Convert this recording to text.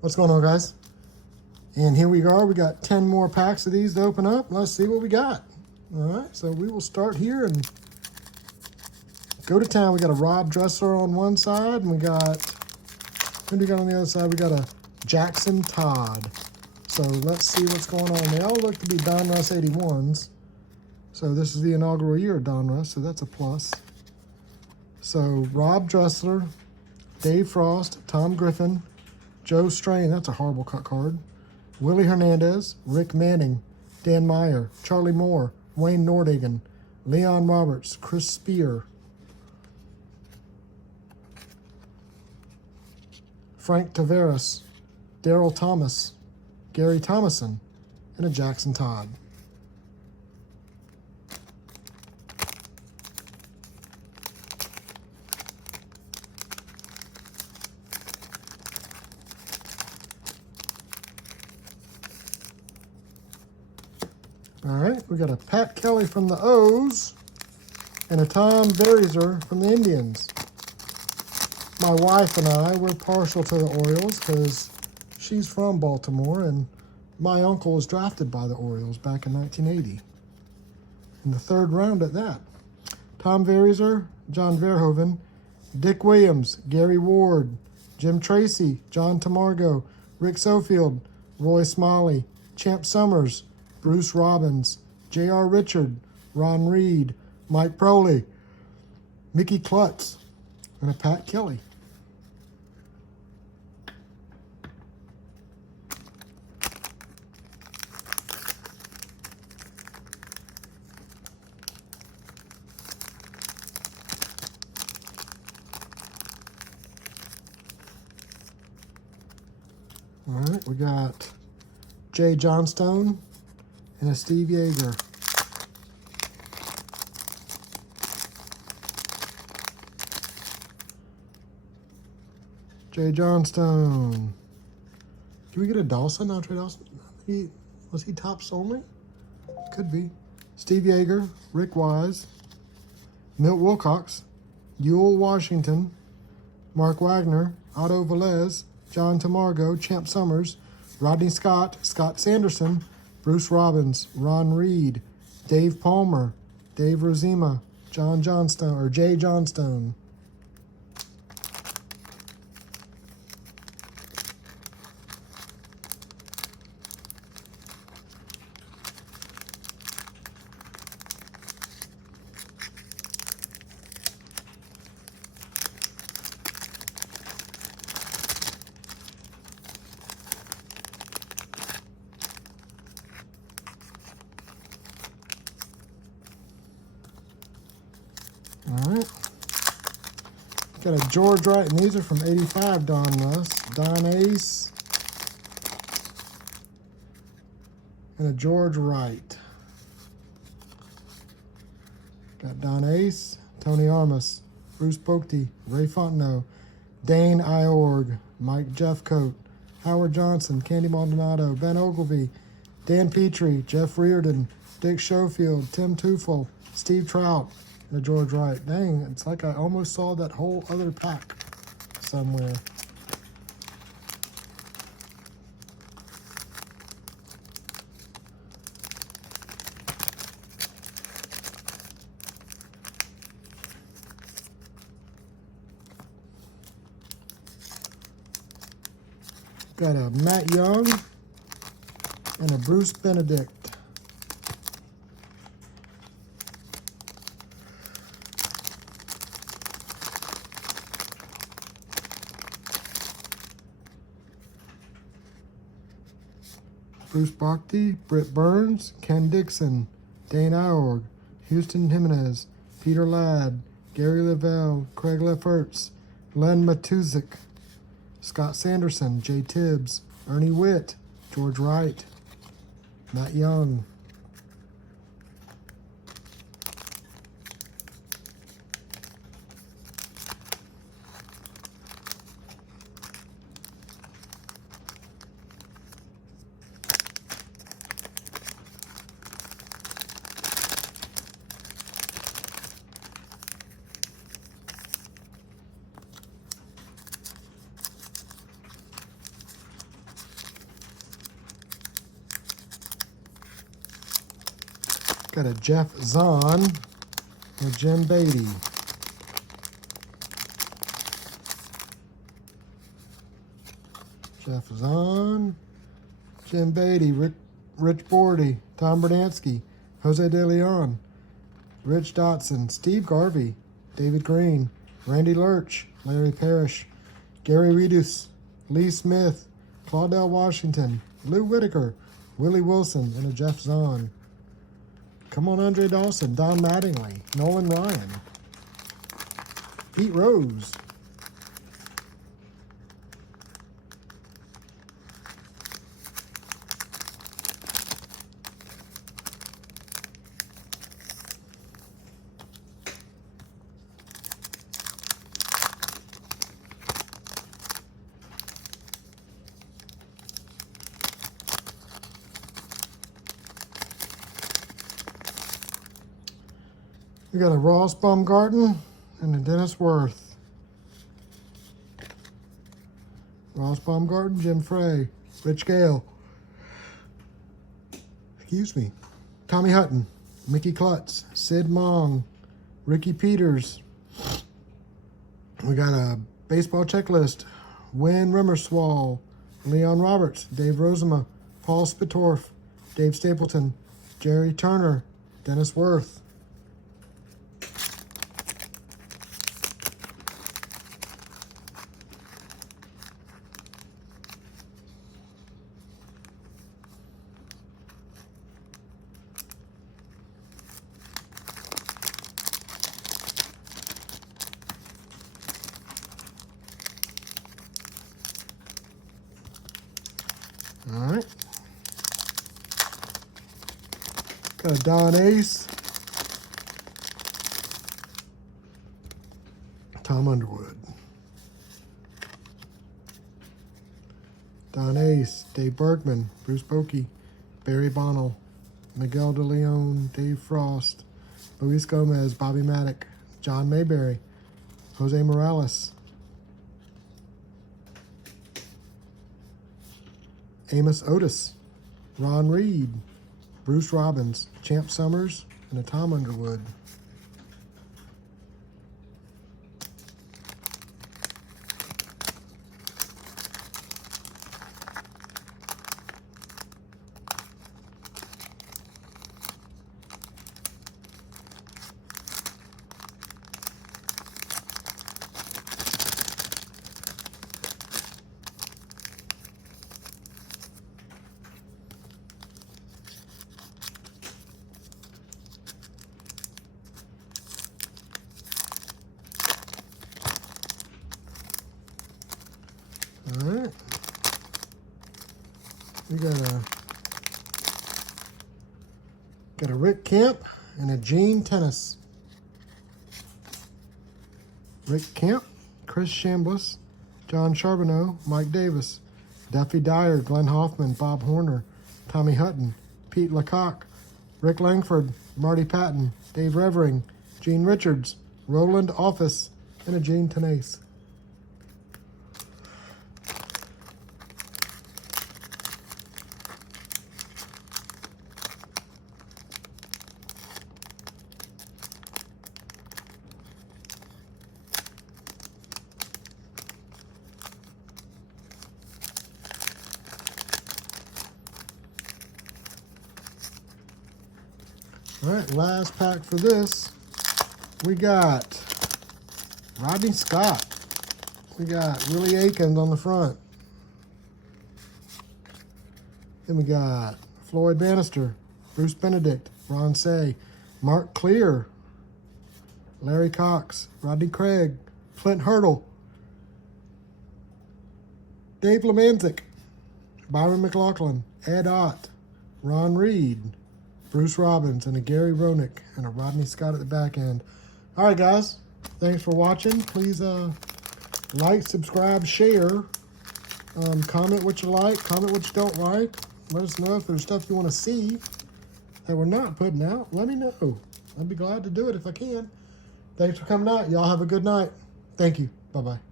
What's going on, guys? And here we are. We got 10 more packs of these to open up. Let's see what we got. All right, so we will start here and go to town. We got a Rob Dressler on one side, and we got, who do we got on the other side? We got a Jackson Todd. So let's see what's going on. They all look to be Donruss 81s. So this is the inaugural year of Donruss, so that's a plus. So Rob Dressler, Dave Frost, Tom Griffin, Joe Strain, that's a horrible cut card. Willie Hernandez, Rick Manning, Dan Meyer, Charlie Moore, Wayne Nordhagen, Leon Roberts, Chris Spear, Frank Tavares, Daryl Thomas, Gary Thomason, and a Jackson Todd. All right, we got a Pat Kelly from the O's and a Tom Berezer from the Indians. My wife and I, we're partial to the Orioles because she's from Baltimore, and my uncle was drafted by the Orioles back in 1980. In the third round at that. Tom Berezer, John Verhoeven, Dick Williams, Gary Ward, Jim Tracy, John Tamargo, Rick Sofield, Roy Smalley, Champ Summers, Bruce Robbins, J.R. Richard, Ron Reed, Mike Proley, Mickey Klutz, and a Pat Kelly. All right, we got Jay Johnstone and a Steve Yeager. Jay Johnstone. Can we get a Dawson? No, Trey Dawson. Was he tops only? Could be. Steve Yeager, Rick Wise, Milt Wilcox, Ewell Washington, Mark Wagner, Otto Velez, John Tamargo, Champ Summers, Rodney Scott, Scott Sanderson, Bruce Robbins, Ron Reed, Dave Palmer, Dave Rozema, John Johnstone, or Jay Johnstone. All right. Got a George Wright, and these are from 85 Donruss. Don Ace. And a George Wright. Got Don Ace, Tony Armas, Bruce Boakty, Ray Fontenot, Dane Iorg, Mike Jeffcoat, Howard Johnson, Candy Maldonado, Ben Ogilvy, Dan Petrie, Jeff Reardon, Dick Schofield, Tim Teufel, Steve Trout, and a George Wright. Dang, it's like I almost saw that whole other pack somewhere. Got a Matt Young and a Bruce Benedict. Bruce Boakty, Britt Burns, Ken Dixon, Dane Iorg, Houston Jimenez, Peter Ladd, Gary Lavelle, Craig Lefferts, Len Matuzik, Scott Sanderson, Jay Tibbs, Ernie Witt, George Wright, Matt Young. Got a Jeff Zahn and a Jim Beatty. Jeff Zahn, Jim Beatty, Rich Bordy, Tom Berdansky, Jose De Leon, Rich Dotson, Steve Garvey, David Green, Randy Lurch, Larry Parrish, Gary Redus, Lee Smith, Claudell Washington, Lou Whitaker, Willie Wilson, and a Jeff Zahn. Come on, Andre Dawson, Don Mattingly, Nolan Ryan, Pete Rose. We got a Ross Baumgarten and a Dennis Worth. Ross Baumgarten, Jim Frey, Rich Gale. Excuse me. Tommy Hutton, Mickey Klutz, Sid Mong, Ricky Peters. We got a baseball checklist. Win Rimmerswall, Leon Roberts, Dave Rozema, Paul Spitorf, Dave Stapleton, Jerry Turner, Dennis Worth. All right. Got a Don Ace. Tom Underwood. Don Ace, Dave Bergman, Bruce Bochy, Barry Bonnell, Miguel De Leon, Dave Frost, Luis Gomez, Bobby Maddock, John Mayberry, Jose Morales, Amos Otis, Ron Reed, Bruce Robbins, Champ Summers, and a Tom Underwood. All right. We got a Rick Kemp and a Gene Tennis. Rick Kemp, Chris Chambliss, John Charbonneau, Mike Davis, Duffy Dyer, Glenn Hoffman, Bob Horner, Tommy Hutton, Pete Lecoq, Rick Langford, Marty Patton, Dave Revering, Gene Richards, Roland Office, and a Gene Tenace. All right, last pack for this. We got Rodney Scott. We got Willie Aikens on the front. Then we got Floyd Bannister, Bruce Benedict, Ron Say, Mark Clear, Larry Cox, Rodney Craig, Flint Hurdle, Dave Lemanzik, Byron McLaughlin, Ed Ott, Ron Reed, Bruce Robbins, and a Gary Roenick, and a Rodney Scott at the back end. All right, guys. Thanks for watching. Please like, subscribe, share. Comment what you like. Comment what you don't like. Let us know if there's stuff you want to see that we're not putting out. Let me know. I'd be glad to do it if I can. Thanks for coming out. Y'all have a good night. Thank you. Bye-bye.